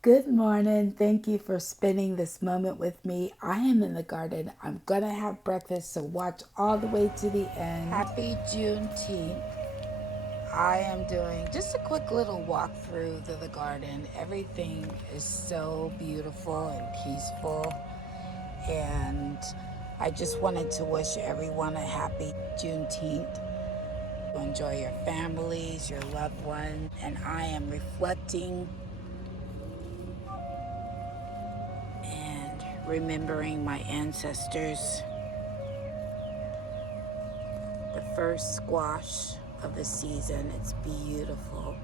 Good morning. Thank you for spending this moment with me. I am in the garden. I'm going to have breakfast, so watch all the way to the end. Happy Juneteenth. I am doing just a quick little walk through the garden. Everything is so beautiful and peaceful. And I just wanted to wish everyone a happy Juneteenth. Enjoy your families, your loved ones. And I am reflecting and remembering my ancestors. The first squash of the season. It's beautiful.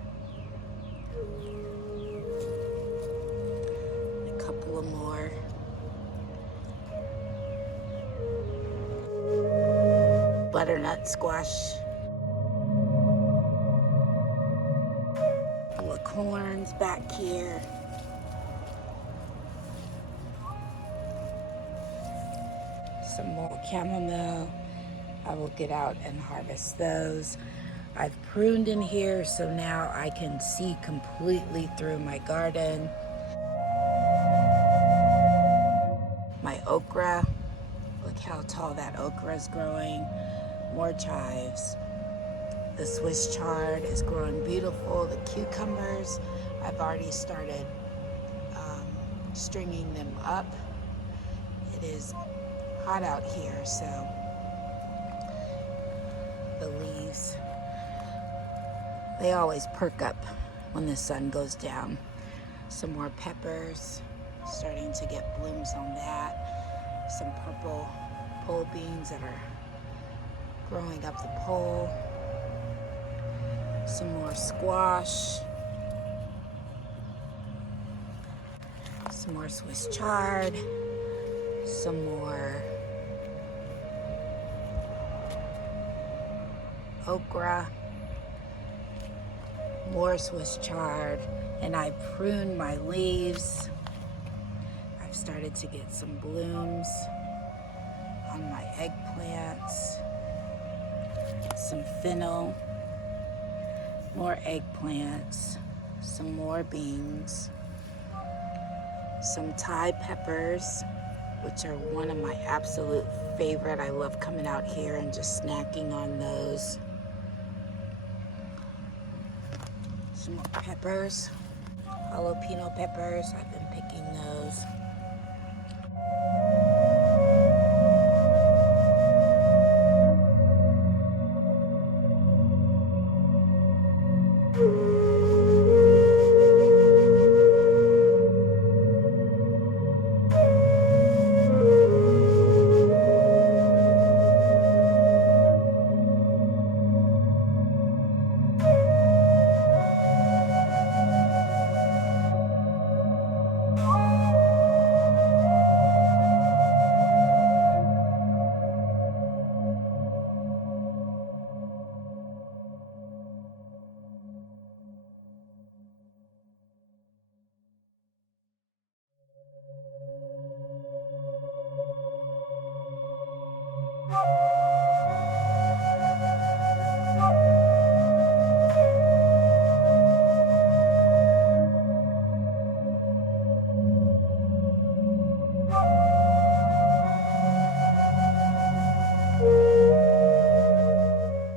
A couple of more. Butternut squash. Couple of corns back here. Some more chamomile. I will get out and harvest those. I've pruned in here, so now I can see completely through my garden. My okra, look how tall that okra is growing. More chives. The Swiss chard is growing beautiful. The cucumbers, I've already started stringing them up. It is hot out here, so the leaves, they always perk up when the sun goes down. Some more peppers, starting to get blooms on that. Some purple pole beans that are growing up the pole. Some more squash. Some more Swiss chard. Some more okra. More Swiss chard. And I pruned my leaves. I've started to get some blooms on my eggplants. Some fennel. More eggplants. Some more beans. Some Thai peppers, which are one of my absolute favorite. I love coming out here and just snacking on those. Some more peppers, jalapeno peppers. I've been picking those.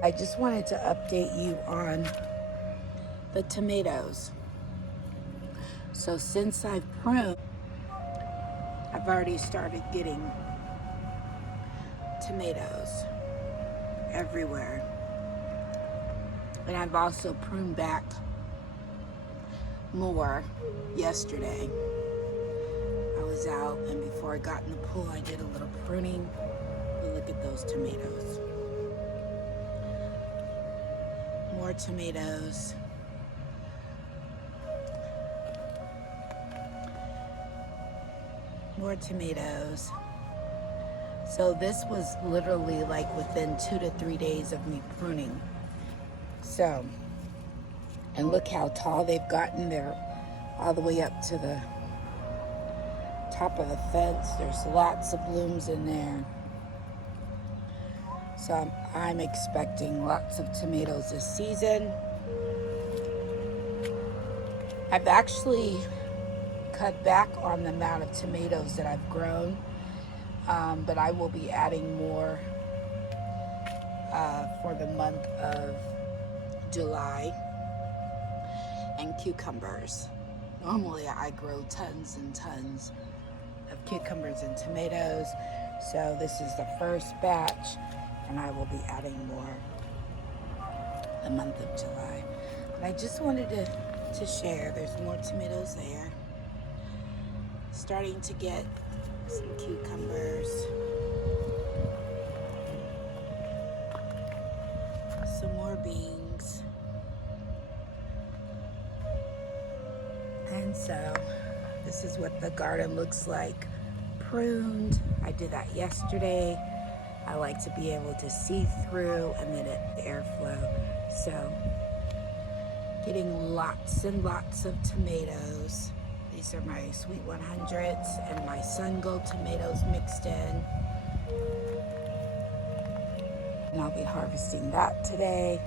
I just wanted to update you on the tomatoes. So since I've pruned, I've already started getting tomatoes everywhere. And I've also pruned back more yesterday. I was out, and before I got in the pool, I did a little pruning. But look at those tomatoes. More tomatoes. More tomatoes. So this was literally like within 2 to 3 days of me pruning. So, and look how tall they've gotten. They're all the way up to the top of the fence. There's lots of blooms in there. So I'm expecting lots of tomatoes this season. I've actually cut back on the amount of tomatoes that I've grown, but I will be adding more for the month of July. And cucumbers. Normally I grow tons and tons of cucumbers and tomatoes, so this is the first batch, and I will be adding more the month of July. But I just wanted to share, there's more tomatoes there. Starting to get some cucumbers, some more beans. And so this is what the garden looks like pruned. I did that yesterday. I like to be able to see through and then airflow. So getting lots and lots of tomatoes. These are my Sweet 100s and my Sun Gold tomatoes mixed in. And I'll be harvesting that today.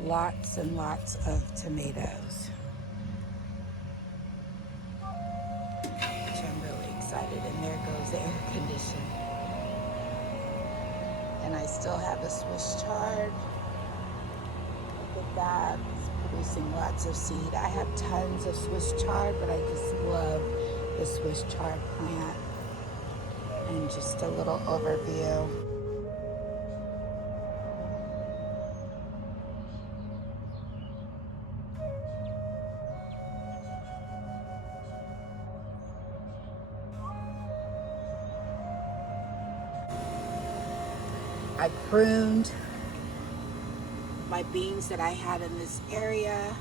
Lots and lots of tomatoes. And there goes the air conditioner. And I still have a Swiss chard. Look at that, it's producing lots of seed. I have tons of Swiss chard, but I just love the Swiss chard plant. And just a little overview. I pruned my beans that I had in this area,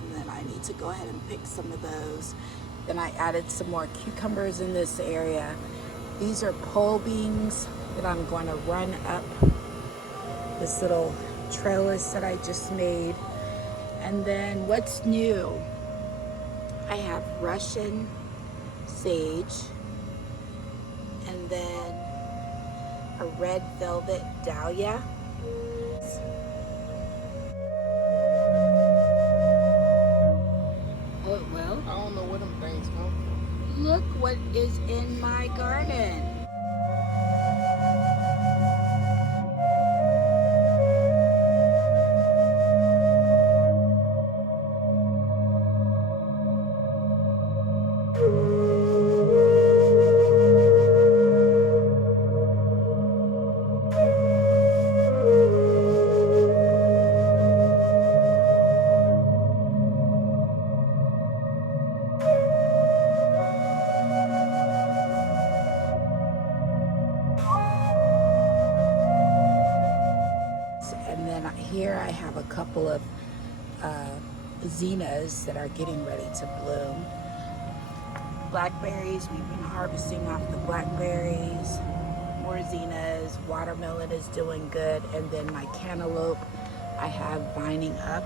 and then I need to go ahead and pick some of those. Then I added some more cucumbers in this area. These are pole beans that I'm going to run up this little trellis that I just made. And then what's new? I have Russian sage, and then a red velvet dahlia. Oh, well, I don't know what them things come from. Look what is in my garden. And then here I have a couple of zinnias that are getting ready to bloom. Blackberries, we've been harvesting off the blackberries. More zinnias, watermelon is doing good, and then my cantaloupe I have vining up.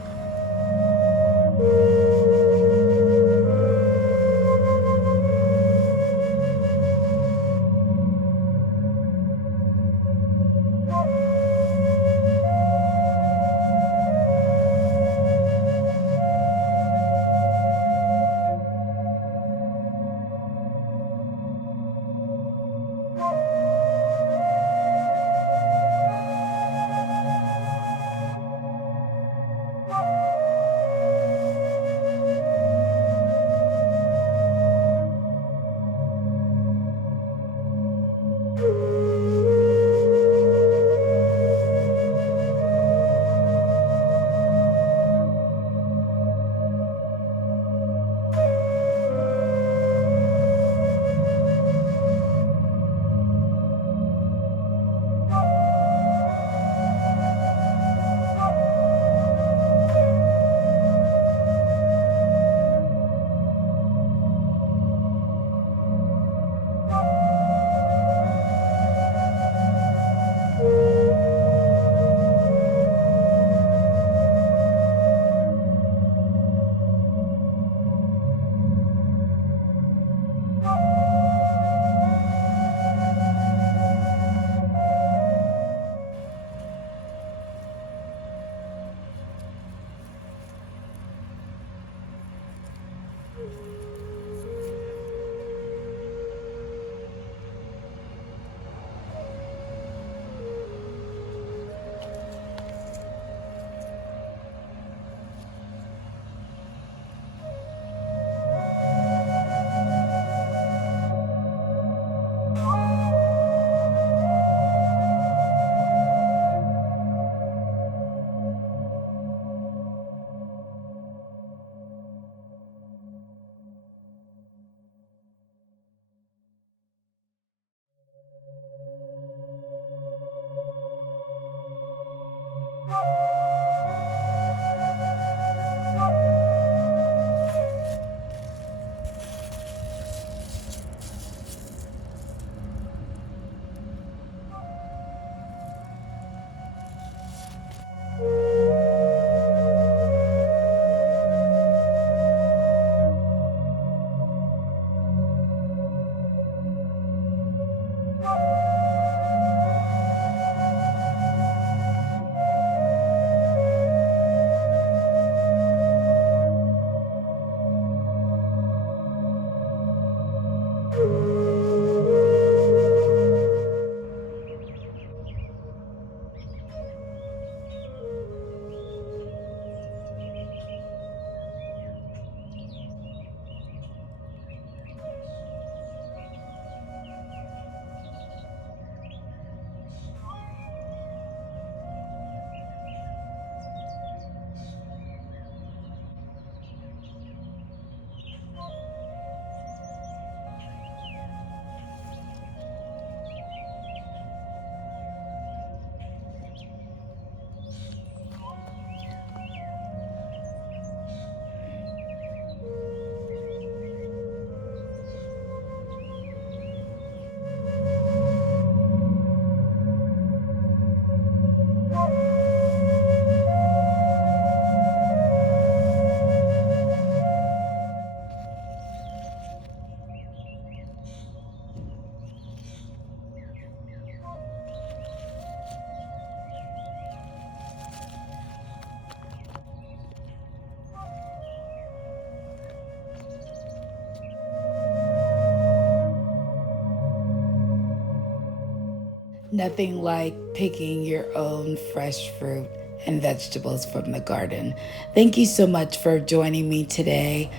Nothing like picking your own fresh fruit and vegetables from the garden. Thank you so much for joining me today.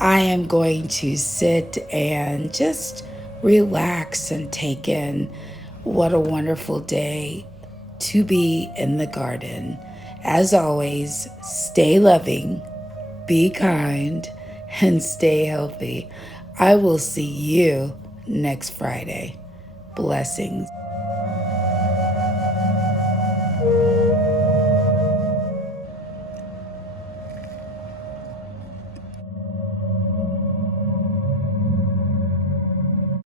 I am going to sit and just relax and take in what a wonderful day to be in the garden. As always, stay loving, be kind, and stay healthy. I will see you next Friday. Blessings.